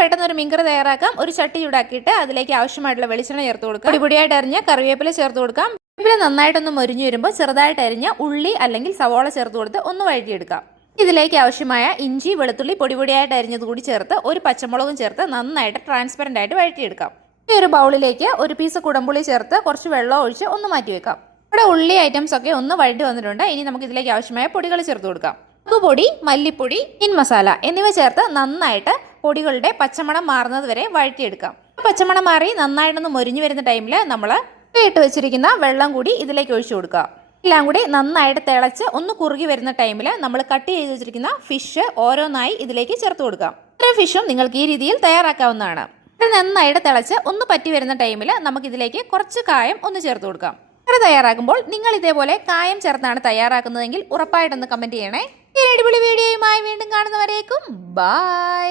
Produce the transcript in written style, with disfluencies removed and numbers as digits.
പെട്ടെന്നൊരു മീൻകറി തയ്യാറാക്കാം. ഒരു ചട്ടി ചൂടാക്കിയിട്ട് അതിലേക്ക് ആവശ്യമായിട്ടുള്ള വെളിച്ചെണ്ണ ചേർത്ത് കൊടുക്കാം. പൊടിപൊടിയായിട്ട് അരിഞ്ഞ കറിവേപ്പില ചേർത്ത് കൊടുക്കാം. കറിവേപ്പില നന്നായിട്ടൊന്ന് മൊരിഞ്ഞു വരുമ്പോൾ ചെറുതായിട്ട് അരിഞ്ഞ ഉള്ളി അല്ലെങ്കിൽ സവോള ചേർത്ത് കൊടുത്ത് ഒന്ന് വഴറ്റിയെടുക്കാം. ഇതിലേക്ക് ആവശ്യമായ ഇഞ്ചി വെളുത്തുള്ളി പൊടിപൊടിയായിട്ട് അരിഞ്ഞത് കൂടി ചേർത്ത് ഒരു പച്ചമുളകും ചേർത്ത് നന്നായിട്ട് ട്രാൻസ്പെറൻ്റ് ആയിട്ട് വഴറ്റിയെടുക്കാം. ഈ ഒരു ബൗളിലേക്ക് ഒരു പീസ് കുടംപുളി ചേർത്ത് കുറച്ച് വെള്ളം ഒഴിച്ച് ഒന്ന് മാറ്റി വെക്കാം. ഇവിടെ ഉള്ളി ഐറ്റംസ് ഒക്കെ ഒന്ന് വഴറ്റി വന്നിട്ടുണ്ട്. ഇനി നമുക്ക് ഇതിലേക്ക് ആവശ്യമായ പൊടികൾ ചേർത്ത് കൊടുക്കാം. മുളകുപൊടി, മല്ലിപ്പൊടി, മീൻ മസാല എന്നിവ ചേർത്ത് നന്നായിട്ട് പൊടികളുടെ പച്ചമണം മാറുന്നത് വരെ വഴറ്റിയെടുക്കാം. പച്ചമണം മാറി നന്നായിട്ടൊന്ന് മൊരിഞ്ഞു വരുന്ന ടൈമിൽ നമ്മൾ ഇട്ട് വെച്ചിരിക്കുന്ന വെള്ളം കൂടി ഇതിലേക്ക് ഒഴിച്ചു കൊടുക്കുക. എല്ലാം കൂടി നന്നായിട്ട് തിളച്ച് ഒന്ന് കുറുകി വരുന്ന ടൈമിൽ നമ്മൾ കട്ട് ചെയ്ത് വെച്ചിരിക്കുന്ന ഫിഷ് ഓരോന്നായി ഇതിലേക്ക് ചേർത്ത് കൊടുക്കാം. ഇത്രയും ഫിഷും നിങ്ങൾക്ക് ഈ രീതിയിൽ തയ്യാറാക്കാവുന്നതാണ്. ഇത് നന്നായിട്ട് തിളച്ച് ഒന്ന് പറ്റി വരുന്ന ടൈമിൽ നമുക്ക് ഇതിലേക്ക് കുറച്ച് കായം ഒന്ന് ചേർത്ത് കൊടുക്കാം. കറി തയ്യാറാക്കുമ്പോൾ നിങ്ങൾ ഇതേപോലെ കായം ചേർത്താണ് തയ്യാറാക്കുന്നതെങ്കിൽ ഉറപ്പായിട്ടൊന്ന് കമൻറ്റ് ചെയ്യണേ. ഈ അടിപൊളി വീഡിയോയുമായി വീണ്ടും കാണുന്നവരേക്കും ബൈ.